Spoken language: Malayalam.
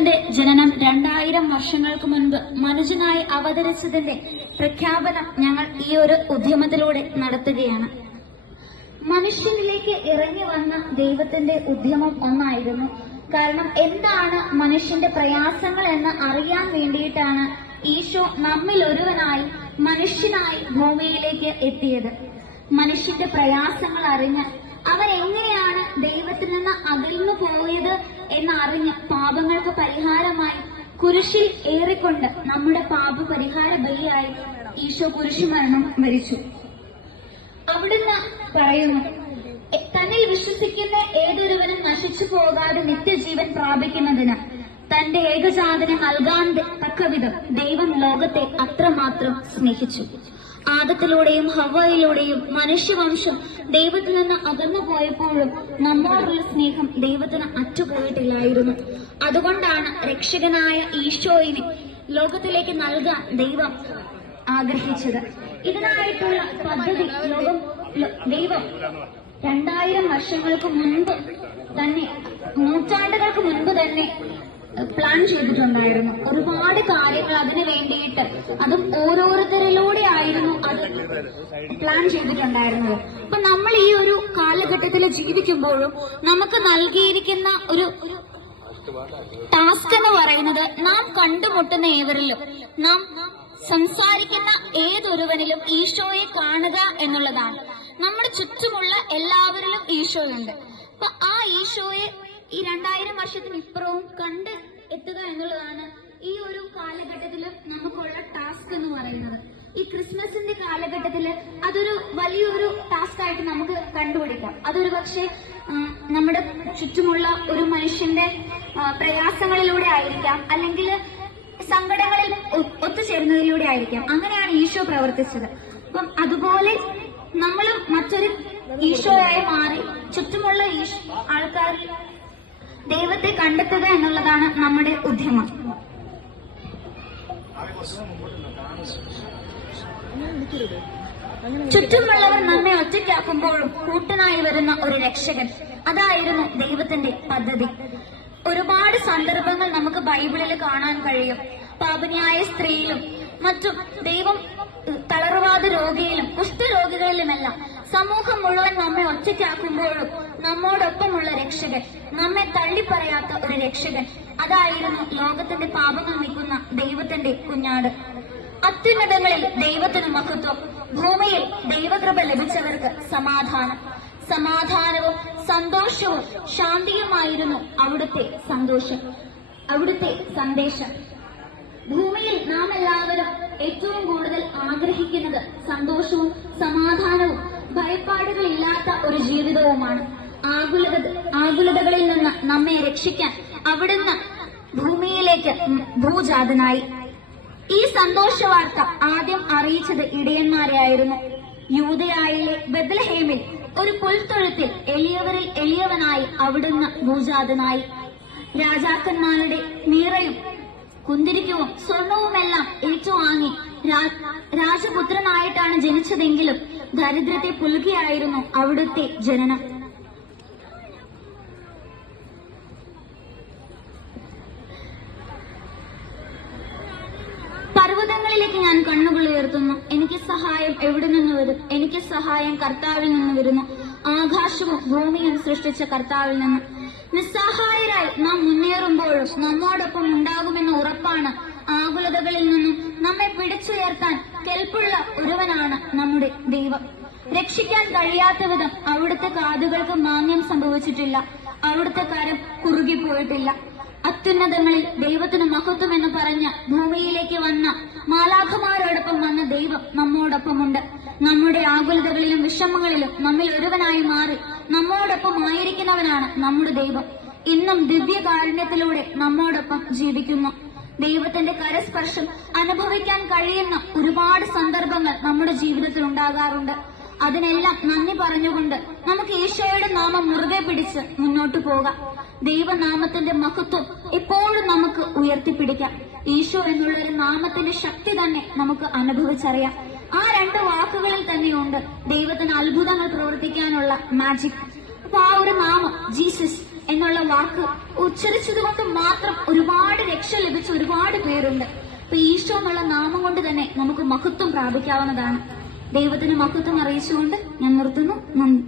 ദൈവത്തിന്റെ ജനനം 2000 വർഷങ്ങൾക്ക് മുൻപ് മനുഷ്യനായി അവതരിച്ചതിന്റെ പ്രഖ്യാപനം ഞങ്ങൾ ഈ ഒരു ഉദ്യമത്തിലൂടെ നടത്തുകയാണ്. മനുഷ്യനിലേക്ക് ഇറങ്ങി വന്ന ദൈവത്തിന്റെ ഉദ്യമം ഒന്നായിരുന്നു. കാരണം എന്താണ് മനുഷ്യന്റെ പ്രയാസങ്ങൾ എന്ന് അറിയാൻ വേണ്ടിയിട്ടാണ് ഈശോ നമ്മിൽ ഒരുവനായി മനുഷ്യനായി ഭൂമിയിലേക്ക് എത്തിയത്. മനുഷ്യന്റെ പ്രയാസങ്ങൾ അറിഞ്ഞ് അവൻ എങ്ങനെയാണ് ദൈവത്തിൽ നിന്ന് അകന്നു പോയത് എന്നറിഞ്ഞ് പാപങ്ങൾക്ക് പരിഹാരമായി കുരിശിൽ ഏറിക്കൊണ്ട് നമ്മുടെ പാപ പരിഹാര ബലിയായി ഈശോ കുരിശുമരണം വരിച്ചു. അവിടുന്ന് പറയുന്നു, തന്നിൽ വിശ്വസിക്കുന്ന ഏതൊരുവനും നശിച്ചു പോകാതെ നിത്യജീവൻ പ്രാപിക്കുന്നതിന് തന്റെ ഏകജാതനെ നൽകാൻ തക്കവിധം ദൈവം ലോകത്തെ അത്രമാത്രം സ്നേഹിച്ചു. ആദത്തിലൂടെയും ഹവ്വയിലൂടെയും മനുഷ്യവംശം ദൈവത്തിൽ നിന്ന് അകന്നു പോയപ്പോഴും നമ്മോടുള്ള സ്നേഹം ദൈവത്തിന് അറ്റുപോയിട്ടില്ലായിരുന്നു. അതുകൊണ്ടാണ് രക്ഷകനായ ഈശോയിനെ ലോകത്തിലേക്ക് നൽകാൻ ദൈവം ആഗ്രഹിച്ചത്. ഇതിനായിട്ടുള്ള പദ്ധതി ദൈവം 2000 വർഷങ്ങൾക്ക് മുൻപ് തന്നെ, നൂറ്റാണ്ടുകൾക്ക് മുൻപ് തന്നെ പ്ലാൻ ചെയ്തിട്ടുണ്ടായിരുന്നു. ഒരുപാട് കാര്യങ്ങൾ അതിനു വേണ്ടിയിട്ട്, അതും ഓരോരുത്തരിലൂടെ ആയിരുന്നു അത് പ്ലാൻ ചെയ്തിട്ടുണ്ടായിരുന്നത്. അപ്പൊ നമ്മൾ ഈ ഒരു കാലഘട്ടത്തിൽ ജീവിക്കുമ്പോഴും നമുക്ക് നൽകിയിരിക്കുന്ന ഒരു ടാസ്ക് എന്ന് പറയുന്നത്, നാം കണ്ടുമുട്ടുന്ന ഏവരിലും, നാം സംസാരിക്കുന്ന ഏതൊരുവനിലും ഈശോയെ കാണുക എന്നുള്ളതാണ്. നമ്മുടെ ചുറ്റുമുള്ള എല്ലാവരിലും ഈശോയുണ്ട്. അപ്പൊ ആ ഈശോയെ ഈ 2000 വർഷത്തിന് ഇപ്പുറവും കണ്ട് എത്തുക എന്നുള്ളതാണ് ഈ ഒരു കാലഘട്ടത്തില് നമുക്കുള്ള ടാസ്ക് എന്ന് പറയുന്നത്. ഈ ക്രിസ്മസിന്റെ കാലഘട്ടത്തില് അതൊരു വലിയൊരു ടാസ്ക് ആയിട്ട് നമുക്ക് കണ്ടുപിടിക്കാം. അതൊരു പക്ഷേ നമ്മുടെ ചുറ്റുമുള്ള ഒരു മനുഷ്യന്റെ പ്രയാസങ്ങളിലൂടെ ആയിരിക്കാം, അല്ലെങ്കിൽ സങ്കടങ്ങളിൽ ഒത്തുചേരുന്നതിലൂടെ ആയിരിക്കാം. അങ്ങനെയാണ് ഈശോ പ്രവർത്തിച്ചത്. അപ്പം അതുപോലെ നമ്മൾ മറ്റൊരു ഈശോയായി മാറി ചുറ്റുമുള്ള ആൾക്കാർ ദൈവത്തെ കണ്ടെത്തുക എന്നുള്ളതാണ് നമ്മുടെ ഉദ്യമം. ചുറ്റുമുള്ളവർ നമ്മെ ഒറ്റയ്ക്കാക്കുമ്പോഴും കൂട്ടനായി വരുന്ന ഒരു രക്ഷകൻ, അതായിരുന്നു ദൈവത്തിന്റെ പദ്ധതി. ഒരുപാട് സന്ദർഭങ്ങൾ നമുക്ക് ബൈബിളിൽ കാണാൻ കഴിയും. പാപിനിയായ സ്ത്രീയിലും മറ്റും ദൈവം തളർവാദ രോഗിയിലും കുഷ്ഠരോഗികളിലുമെല്ലാം സമൂഹം മുഴുവൻ നമ്മെ ഒറ്റയ്ക്കാക്കുമ്പോഴും നമ്മോടൊപ്പമുള്ള രക്ഷകൻ, നമ്മെ തള്ളിപ്പറയാത്ത ഒരു രക്ഷകൻ, അതായിരുന്നു ലോകത്തിന്റെ പാപങ്ങൾ നീക്കുന്ന ദൈവത്തിന്റെ കുഞ്ഞാട്. അത്യുന്നതങ്ങളിൽ ദൈവത്തിന് മഹത്വം, ഭൂമിയിൽ ദൈവകൃപ ലഭിച്ചവർക്ക് സമാധാനം. സമാധാനവും സന്തോഷവും ശാന്തിയുമായിരുന്നു അവിടുത്തെ സന്ദേശം. ഭൂമിയിൽ നാം എല്ലാവരും ഏറ്റവും കൂടുതൽ ആഗ്രഹിക്കുന്നത് സന്തോഷവും സമാധാനവും ഭയപ്പാടുകളില്ലാത്ത ഒരു ജീവിതവുമാണ്. ആകുലതകളിൽ നിന്ന് നമ്മെ രക്ഷിക്കാൻ അവിടുന്ന് ഭൂമിയിലേക്ക് ഭൂജാതനായി. ഈ സന്തോഷ വാർത്ത ആദ്യം അറിയിച്ചത് ഇടയന്മാരെയായിരുന്നു. യൂദയായിലെ ബെത്ലഹേമിൽ ഒരു പുൽത്തൊഴുത്തിൽ എളിയവരിൽ എളിയവനായി അവിടുന്ന് ഭൂജാതനായി. രാജാക്കന്മാരുടെ മീറയും കുന്തിരിക്കവും സ്വർണവുമെല്ലാം ഏറ്റുവാങ്ങി രാജപുത്രനായിട്ടാണ് ജനിച്ചതെങ്കിലും ദരിദ്രത്തെ പുൽകിയായിരുന്നു അവിടുത്തെ ജനനം. പർവ്വതങ്ങളിലേക്ക് ഞാൻ കണ്ണുകൾ ഉയർത്തുന്നു, എനിക്ക് സഹായം എവിടെ നിന്ന് വരും? എനിക്ക് സഹായം കർത്താവിൽ നിന്ന് വരുന്നു. ആകാശവും ഭൂമിയും സൃഷ്ടിച്ച കർത്താവിൽ നിന്ന്. നിസ്സഹായരായി നാം മുന്നേറുമ്പോഴും നമ്മോടൊപ്പം ഉണ്ടാകുമെന്ന ഉറപ്പാണ്. ആകുലതകളിൽ നിന്നും നമ്മെ പിടിച്ചുയർത്താൻ കെൽപ്പുള്ള ഒരുവനാണ് നമ്മുടെ ദൈവം. രക്ഷിക്കാൻ കഴിയാത്ത വിധം അവിടുത്തെ കാതുകൾക്ക് മാന്യം സംഭവിച്ചിട്ടില്ല, അവിടുത്തെ കരം കുറുകിപ്പോയിട്ടില്ല. അത്യുന്നതങ്ങളിൽ ദൈവത്തിന് മഹത്വം എന്ന് പറഞ്ഞ് ഭൂമിയിലേക്ക് വന്ന മാലാഖമാരോടൊപ്പം വന്ന ദൈവം നമ്മോടൊപ്പമുണ്ട്. നമ്മുടെ ആകുലതകളിലും വിഷമങ്ങളിലും നമ്മിൽ ഒരുവനായി മാറി നമ്മോടൊപ്പം ആയിരിക്കുന്നവനാണ് നമ്മുടെ ദൈവം. ഇന്നും ദിവ്യകാരുണ്യത്തിലൂടെ നമ്മോടൊപ്പം ജീവിക്കുന്നു. ദൈവത്തിന്റെ കരസ്പർശം അനുഭവിക്കാൻ കഴിയുന്ന ഒരുപാട് സന്ദർഭങ്ങൾ നമ്മുടെ ജീവിതത്തിൽ ഉണ്ടാകാറുണ്ട്. അതിനെല്ലാം നന്ദി പറഞ്ഞുകൊണ്ട് നമുക്ക് ഈശോയുടെ നാമം മുറുകെ പിടിച്ച് മുന്നോട്ടു പോകാം. ദൈവനാമത്തിന്റെ മഹത്വം എപ്പോഴും നമുക്ക് ഉയർത്തിപ്പിടിക്കാം. ഈശോ എന്നുള്ളൊരു നാമത്തിന്റെ ശക്തി തന്നെ നമുക്ക് അനുഭവിച്ചറിയാം. ആ 2 വാക്കുകളിൽ തന്നെയുണ്ട് ദൈവത്തിന് അത്ഭുതങ്ങൾ പ്രവർത്തിക്കാനുള്ള മാജിക്. അപ്പൊ ആ ഒരു നാമം ജീസസ് എന്നുള്ള വാക്ക് ഉച്ചരിച്ചതുകൊണ്ട് മാത്രം ഒരുപാട് രക്ഷ ലഭിച്ച ഒരുപാട് പേരുണ്ട്. അപ്പൊ ഈശോ എന്നുള്ള നാമം കൊണ്ട് തന്നെ നമുക്ക് മഹത്വം പ്രാപിക്കാവുന്നതാണ്. ദൈവത്തിന് മഹത്വം അറിയിച്ചുകൊണ്ട് ഞാൻ നിർത്തുന്നു. നന്ദി.